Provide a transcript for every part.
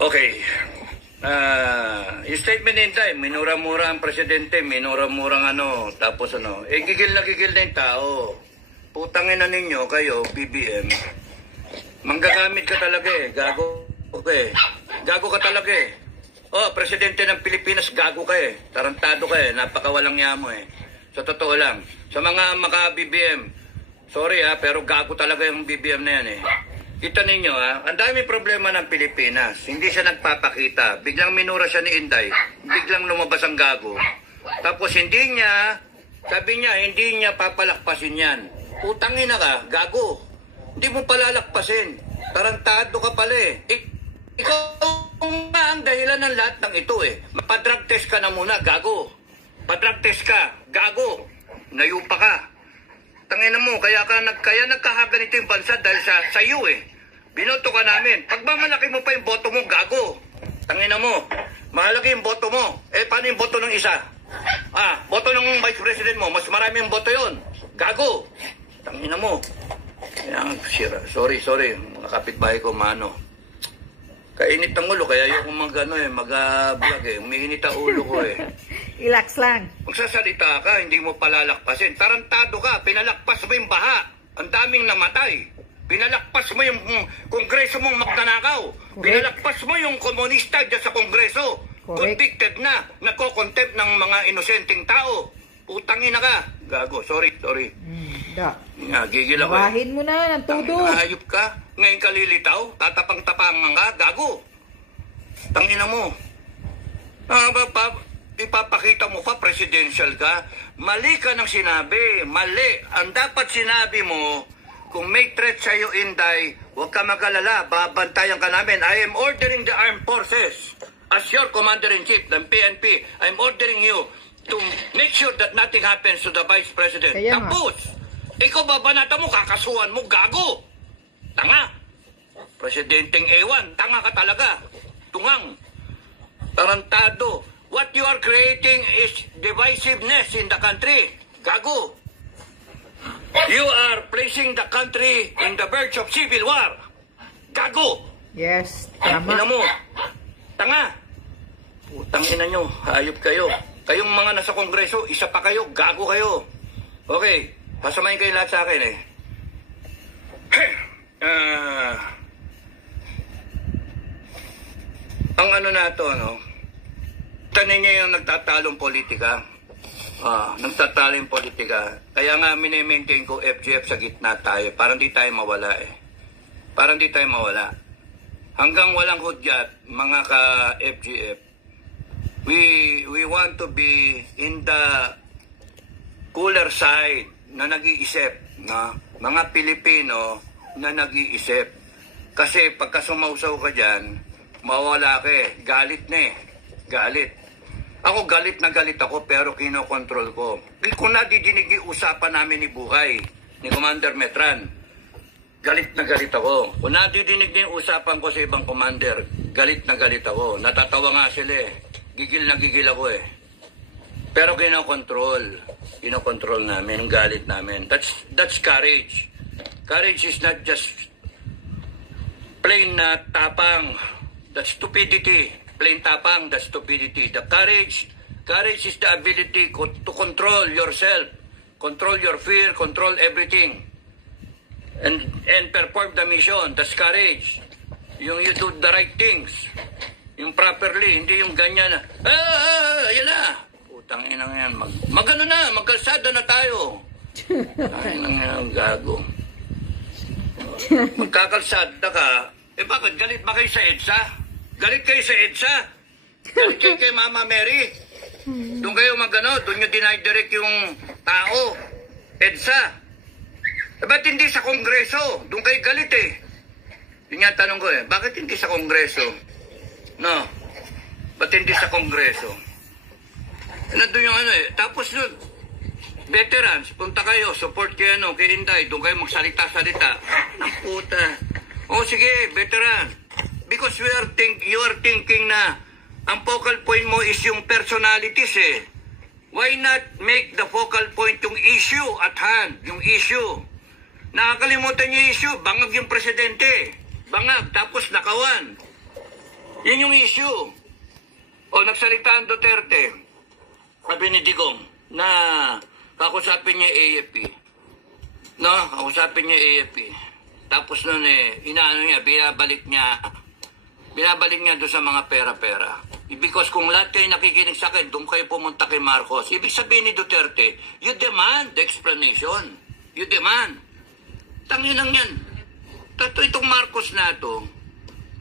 Okay. Yung statement ni Inday, minura-mura ang presidente, minura-mura tapos gigil na yung tao. Putangin na ninyo kayo, BBM. Manggagamit ka talaga gago. Okay. Gago ka talaga Oh, presidente ng Pilipinas, gago ka Tarantado ka napakawalang yamo Sa totoo lang. Sa mga maka-BBM, sorry pero gago talaga yung BBM na yan Kita ninyo ang dami problema ng Pilipinas. Hindi siya nagpapakita. Biglang minura siya ni Inday. Biglang lumabas ang gago. Tapos sabi niya, hindi niya papalakpasin yan. Putangin na ka, gago. Hindi mo palalakpasin. Tarantado ka pala Ikaw nga ang dahilan ng lahat ng ito Mapadrug test ka na muna, gago. Padrug test ka, gago. Nayupa ka. Tangina mo, kaya nagkahaganito yung bansa dahil sa iyo Binoto ka namin. Pagmamalaki mo pa yung boto mo, gago. Tangina mo, mahalaki yung boto mo. Paano yung boto ng isa? Boto ng vice president mo, mas marami yung boto yon. Gago. Tangina mo. Sorry, mga kapitbahay ko, mano. Kainit ang ulo, kaya yung mag-vlog Umiinit ang ulo ko Relax lang. Magsasalita ka, hindi mo palalakpasin. Tarantado ka, pinalakpas mo yung baha. Ang daming namatay. Pinalakpas mo yung kongreso mong magnanakaw. Pinalakpas mo yung komunista dyan sa kongreso. Convicted na, nagko-contempt ng mga inosenteng tao. Putangin na ka. Gago, sorry. Gigil ako Bahin mo na ng todo. Hayop ka. Ngayon ka lilitaw, tatapang-tapangan ka. Gago. Tangina mo. Ipapakita mo pa, presidential ka. Mali ka ng sinabi. Mali. Ang dapat sinabi mo, kung may threat sa'yo, Inday, huwag ka mag-alala. Babantayan ka namin. I am ordering the armed forces. As your commander-in-chief ng PNP, I'm ordering you to make sure that nothing happens to the Vice President. Tapos, ikaw babanata mo, kakasuhan mo, gago. Tanga. Presidenteng ewan, tanga ka talaga. Tungang. Tarantado. What you are creating is divisiveness in the country. Gago. You are placing the country in the verge of civil war. Gago. Yes, tama. Ina mo. Tanga. Putang ina nyo. Hayop kayo. Kayong mga nasa kongreso, isa pa kayo. Gago kayo. Okay. Pasamahin kayo lahat sa akin Ang na to, tanin niya yung nagtatalong politika. Nagtatalong politika. Kaya nga mini-maintain ko FGF sa gitna tayo. Parang di tayo mawala Parang di tayo mawala. Hanggang walang hudyat, mga ka-FGF, we want to be in the cooler side na nag-iisip. Mga Pilipino na nag-iisip. Kasi pagka sumausaw ka dyan, mawala ka Galit na Galit. Ako galit na galit ako pero kinokontrol ko. Kung nadidinig yung usapan namin ni Buhay, ni Commander Metran, galit na galit ako. Kung nadidinig yung usapan ko sa ibang commander, galit na galit ako. Natatawa nga sila Gigil na gigil ako Pero kinokontrol. Kinokontrol namin, yung galit namin. That's courage. Courage is not just plain tapang. That's stupidity. Plain tapang, that's stupidity. The courage is the ability to control yourself, control your fear, control everything, and perform the mission. That's courage. Yung you do the right things, yung properly, hindi yung ganyan na, yan na. Putang inang yan, magkalsada na tayo. Ay, nang yan, gago. Magkakalsada ka, bakit galit ba kayo sa EDSA? Galit kayo sa EDSA? Galit kayo kay Mama Mary? Doon kayo doon nyo dinidirect yung tao. EDSA. Ba't hindi sa Kongreso? Doon kayo galit Yun nga tanong ko bakit hindi sa Kongreso? No. Ba't hindi sa Kongreso? Nandun yung Tapos doon, veterans, punta kayo, support kayo kay Inday, doon kayo magsalita-salita. Ang puta. Sige, veteran. Because you are thinking na ang focal point mo is yung personalities Why not make the focal point yung issue at hand? Yung issue. Nakakalimutan yung issue, bangag yung presidente. Bangag, tapos nakawan. Yun yung issue. O, nagsalita ang Duterte, sabi ni Digong, na kakusapin niya AFP. No, kakusapin niya AFP. Tapos nun inaano niya, binabalik niya doon sa mga pera-pera. Because kung lahat kayo nakikinig sa akin, doon kayo pumunta kay Marcos. Ibig sabihin ni Duterte, you demand the explanation. You demand. Tangin lang yan. Itong Marcos na to,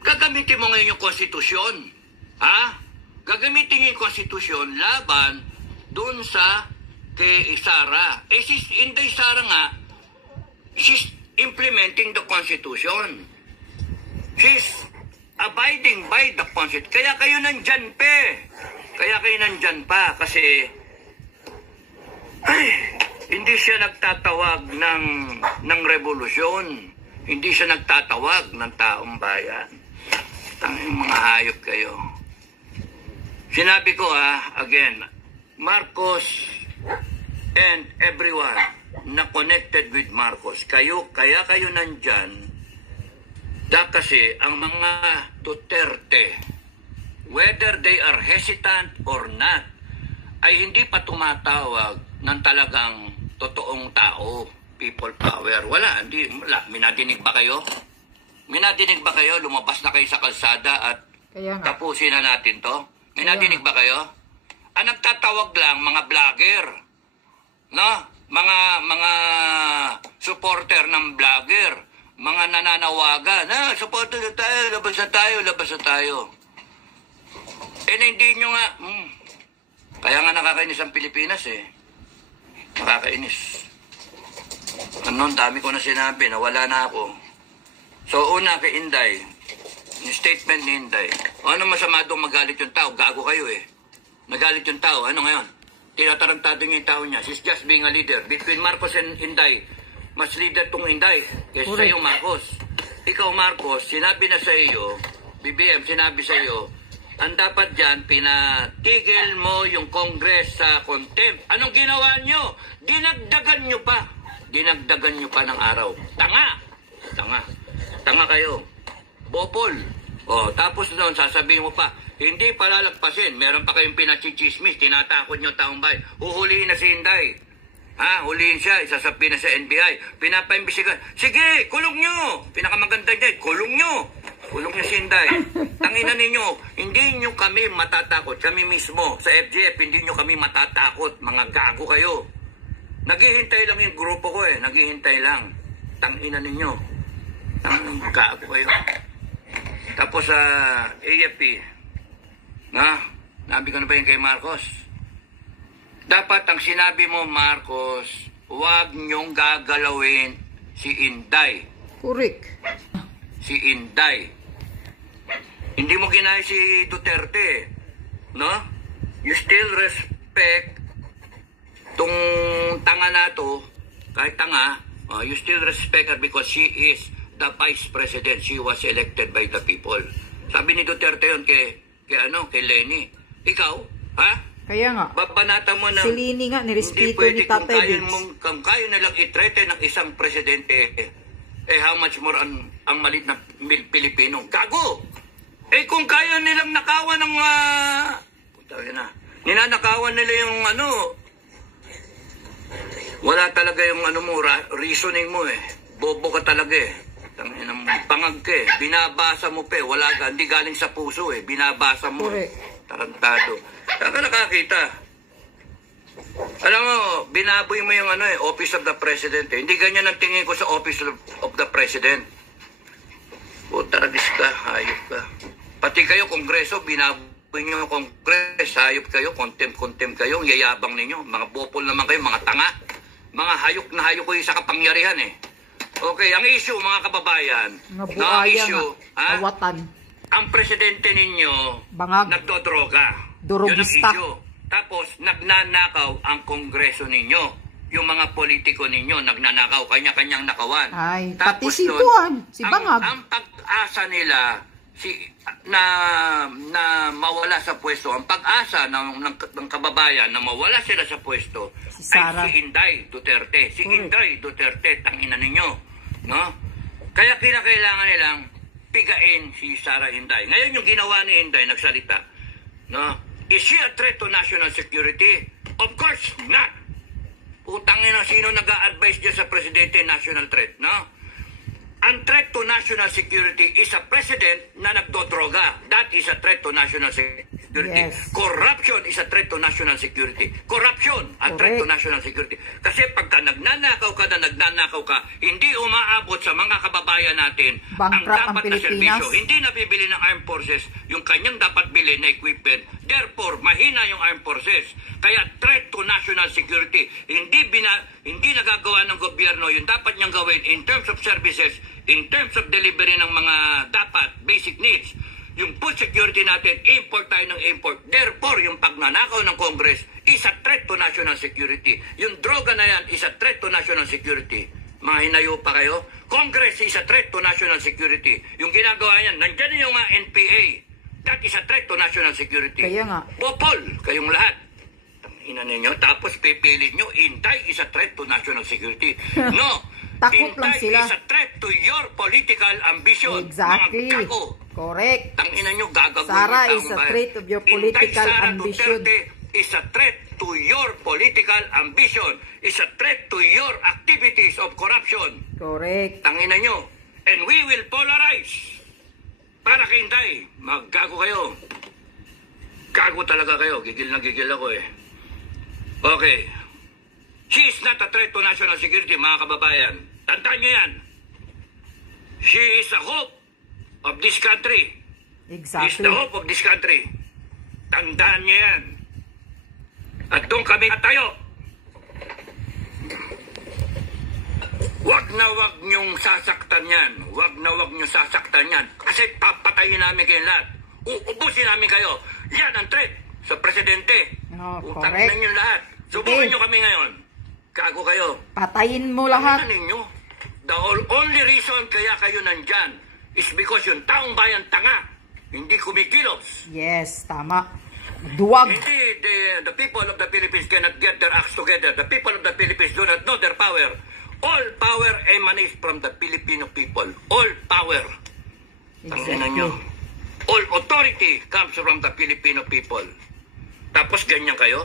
gagamitin mo ngayon yung konstitusyon. Ha? Gagamitin yung konstitusyon laban doon sa kay Sara. Si Inday Sara nga, she's implementing the constitution. She's abiding by the constitution. Kaya kayo nandyan pa. Kasi hindi siya nagtatawag ng revolusyon. Hindi siya nagtatawag ng taong bayan. Tanging mga hayop kayo. Sinabi ko again, Marcos and everyone na connected with Marcos, kaya kayo nandyan, kasi ang mga Duterte, whether they are hesitant or not, ay hindi pa tumatawag ng talagang totoong tao, people power. Wala. Minadinig ba kayo? Lumabas na kayo sa kalsada at tapusin na natin to? Minadinig ba kayo? Ang nagtatawag lang, mga vlogger. No? Mga supporter ng vlogger. Mga nananawagan. Supporter na tayo, labas na tayo. Hindi nyo nga. Kaya nga nakakainis ang Pilipinas Nakakainis. Dami ko na sinabi, nawala na ako. So, una kay Inday, yung statement ni Inday, ano masama doon magalit yung tao? Gago kayo Nagalit yung tao. Ano ngayon? Tinatarantado niya yung tao niya. She's just being a leader. Between Marcos and Inday, mas leader tong Inday kaysa sa iyo, Marcos. Ikaw, Marcos, sinabi na sa iyo, BBM, sinabi sa iyo, ang dapat dyan, pinatigil mo yung Congress sa contempt. Anong ginawa nyo? Dinagdagan nyo pa ng araw. Tanga kayo. Bopol. Tapos noon, sasabihin mo pa, hindi palalagpasin. Meron pa kayong pinachichismis, tinatakot nyo taong bayan. Huhulihin na si Inday. Hulihin siya, isasapin na sa NBI. Pinapaimbisigan. Sige, kulong nyo. Pinakamaganda dyan, kulong nyo. Kulong nyo si Inday. Tanginan ninyo, hindi nyo kami matatakot. Kami mismo, sa FGF, hindi nyo kami matatakot. Mga gago kayo. Naghihintay lang yung grupo ko Naghihintay lang. Tanginan ninyo. Gago kayo. Tapos sa AFP, nabi ko na ba yun kay Marcos? Dapat ang sinabi mo, Marcos, huwag nyong gagalawin si Inday. Correct. Si Inday. Hindi mo ginaya si Duterte. No? You still respect tong tanga na to, kahit tanga, you still respect her because she is the vice president. She was elected by the people. Sabi ni Duterte yun kay Lenny. Ikaw, Kaya nga. Babanata mo na Si Lenny nga, nirespeto ni Tatay Diggs. Kung kaya nilang itrete ng isang presidente, how much more ang malit na Pilipino? Gago! Kung kaya nilang nakawan ng ninanakawan nila yung wala talaga yung reasoning mo Bobo ka talaga pangag ka binabasa mo wala ka, hindi galing sa puso binabasa mo tarantado. Saka nakakita. Alam mo, binaboy mo yung Office of the President Hindi ganyan ang tingin ko sa Office of the President. Taragis ka, hayop ka. Pati kayo, Kongreso, binaboy nyo yung Kongres, hayop kayo, contempt kayo, yayabang ninyo. Mga bopol naman kayo, mga tanga. Mga hayok na hayok kayo sa kapangyarihan Okay, ang issue, mga kababayan, ang issue, awatan. Ang presidente ninyo, Bangag. nagdodroga. Durugista. Yun ang issue. Tapos, nagnanakaw ang Kongreso ninyo. Yung mga politiko ninyo, nagnanakaw, kanya-kanyang nakawan. Ay, tapos pati si Tuan, si Bangag. Ang pag-asa nila, na mawala sa pwesto, ang pag-asa ng kababayan na mawala sila sa pwesto, ay si Inday Duterte. Si Inday Duterte, tangina ninyo. No? Kaya kinakailangan nilang pigain si Sara Inday. Ngayon yung ginawa ni Inday, nagsalita, no? Is she a threat to national security? Of course not. Putangin na sino nag-a-advise dyan sa presidente national threat, no? Ang threat to national security is a president na nagdodroga. That is a threat to national security. Yes. Corruption is a threat to national security. Corruption, a threat to national security. Kasi pagka nagnanakaw ka, hindi umaabot sa mga kababayan natin ang Bankrupt ang dapat na Pilipinas. serbisyo. Hindi nabibili ng armed forces yung kanyang dapat bilhin na equipment. Therefore, mahina yung armed forces. Kaya threat to national security. Hindi nagagawa ng gobyerno yung dapat niyang gawin in terms of services, in terms of delivery ng mga dapat basic needs. Yung food security natin, import tayo ng import. Therefore, yung pagnanakaw ng Congress is a threat to national security. Yung droga na yan is a threat to national security. Mga hinayo pa kayo? Congress is a threat to national security. Yung ginagawa yan, nandyan yung mga NPA. That is a threat to national security. Kaya nga. Popol, kayong lahat. Ina ninyo, tapos pipilit nyo, Inday is a threat to national security. No. Takot lang sila. Inday is a threat to your political ambition. Exactly. Mga kago. Correct. Tangina nyo, gagawin Sara yung is taong a bayan. threat of your political Sara ambition. Duterte is a threat to your political ambition. Is a threat to your activities of corruption. Correct. Tangina nyo. And we will polarize. Para kay Inday, maggago kayo. Gago talaga kayo. Gigil na gigil ako eh. Okay. She is not a threat to national security, mga kababayan. Tandaan nyo yan. She is a hope of this country. Is Exactly. the hope of this country. Tandaan niyo yan. At doon kami tayo. Wag na wag niyong sasaktan yan. Wag na wag niyong sasaktan yan. Kasi papatayin namin kayo lahat. Uubusin namin kayo. Yan ang threat sa presidente. Oh, Utang correct. na niyo lahat. Subukan Sige. niyo kami ngayon. Kago kayo. Patayin mo lahat. Ano ninyo? The only reason kaya kayo nandyan is because yung taong bayan tanga. Hindi kumikilos. Yes, tama. Duwag. Hindi, the people of the Philippines cannot get their acts together. The people of the Philippines do not know their power. All power emanates from the Filipino people. All power. Tangina nyo. Exactly. All authority comes from the Filipino people. Tapos ganyan kayo?